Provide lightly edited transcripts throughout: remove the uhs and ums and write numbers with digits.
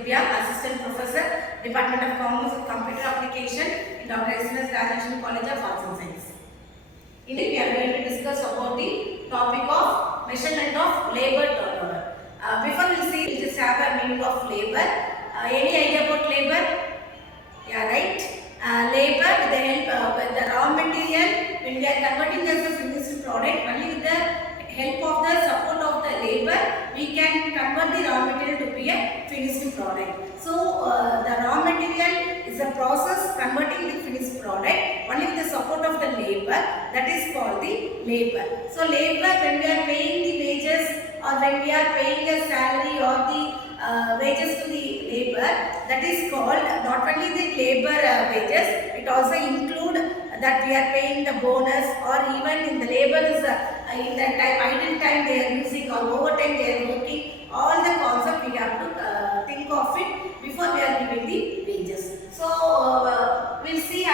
Dr.S.DHIVYA, Assistant Professor, Department of Commerce and Computer Application in Dr.S.DHIVYA College of Arts and Science. Today we are going to discuss about the topic of measurement of labor turnover. Before we see, we just have a meaning of labor. Any idea about labor? Yeah, right. Labor with the help with the raw material, when we are converting as a finished product, only with the help of the support of the labor, we can convert the raw material to be a finished product. So, the raw material is a process converting the finished product only with the support of the labor, that is called the labor. So, labor, when we are paying the wages or when we are paying a salary or the wages to the labor, that is called not only the labor wages, it also include that we are paying the bonus, or even in the labor is in the idle time they are using or overtime they are working. All the concept we have to think of it before we are giving the wages. So we'll see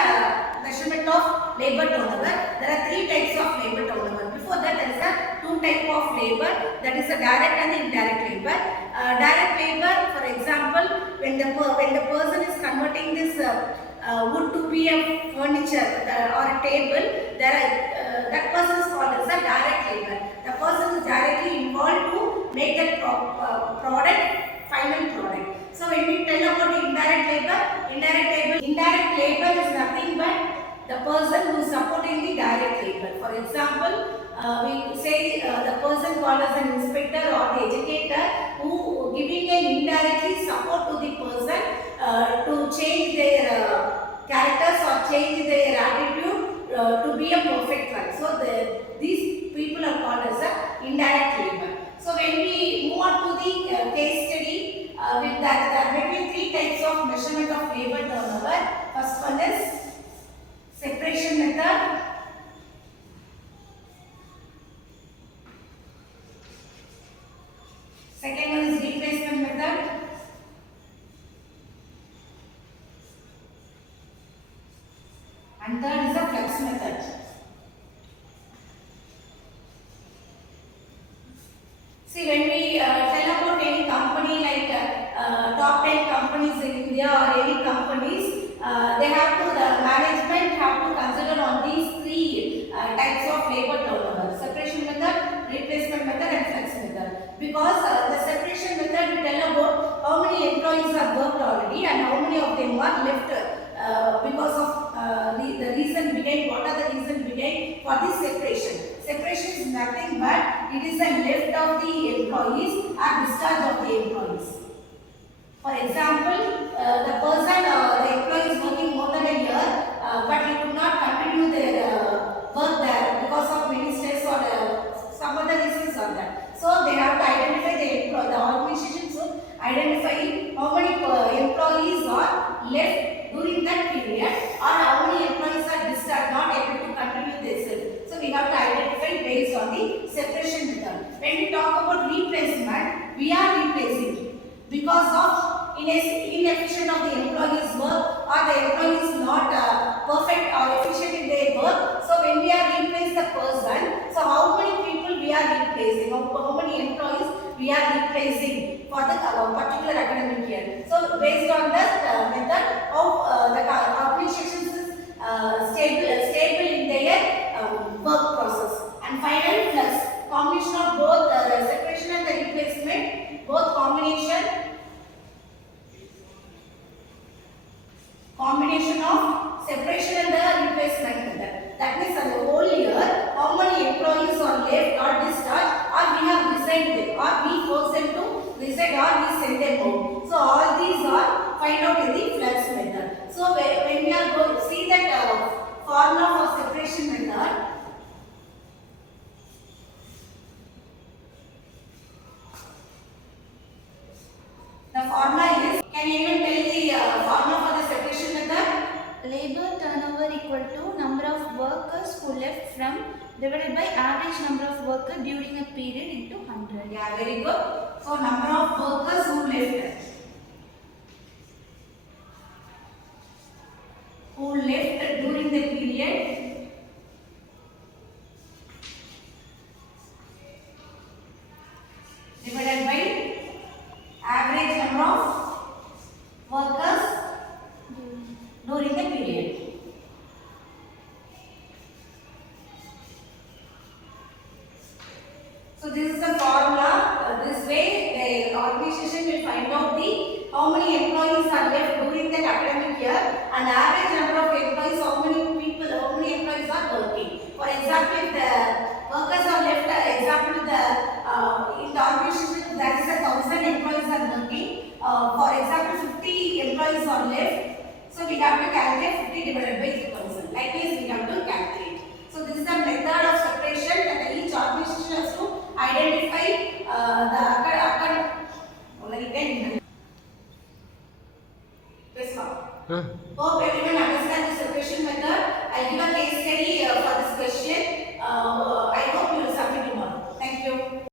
measurement of labor turnover. There are three types of labor turnover. Before that, there is a two type of labor, that is a direct and indirect labor. Direct labor, for example, when the person is converting this wood to be a furniture or a table, that person is called as a direct labor. The person is directly involved to make that final product. So when we tell about the indirect labor is nothing but the person who is supporting the direct labor. For example, we say the person called as an inspector or the educator who giving an indirectly support to the person to change their characters or change their attitude to be a perfect one. So these people are called as a indirect labor. So when we move on to the case study, with that there may be three types of measurement of labor turnover. First one is separation method. Second one is replacement method. And third is the flex method. See, when we tell about any company like top 10 companies in India or any companies, they have to, the management have to consider on these three types of labor turnover: separation method, replacement method and flex method. Because the separation method will tell about how many employees are worked already and how many of them are left because of the reason behind, what are the reason behind for this separation. Separation is nothing but it is a left of the employees or discharge of the employees. For example, the employee is working more than a year, but he could not continue their work there because of many stress or some other reasons on that. So they have to identify the organization should identify how many employees are left during that period, or how many employees are discharged, not able to continue their service. So we have to identify based on the separation method. When we talk about replacement, we are replacing because of inefficient of the employee's work, or the employee is not perfect or efficient in their work. So when we are replacing the person, so how many people we are replacing, how many employees we are replacing for the particular academic year. So based on that method, how the organization is stable in their work process. And finally, flex, combination of both the separation and the replacement, both combination of separation and the replacement method. That means for the whole year, how many employees are left or discharged, or we have resigned them, or we force them to resign, or we send them home. So all these are find out in the flex method. So when we are going to see that formula for separation method, the formula is, can you even tell the formula for the separation method? Labor turnover equal to number of workers who left from divided by average number of workers during a period into 100. Yeah, very good. So number of workers who left during the period divided by average number of how many employees are left during that academic year, and average number of employees, how many employees are working. For example, if the workers are left, example, in the organization there is 1,000 employees are working. For example, 50 employees are left. So we have to calculate 50 divided by 2,000. Like this, we have to calculate. So this is the method of separation that each organization has to identify the Hope everyone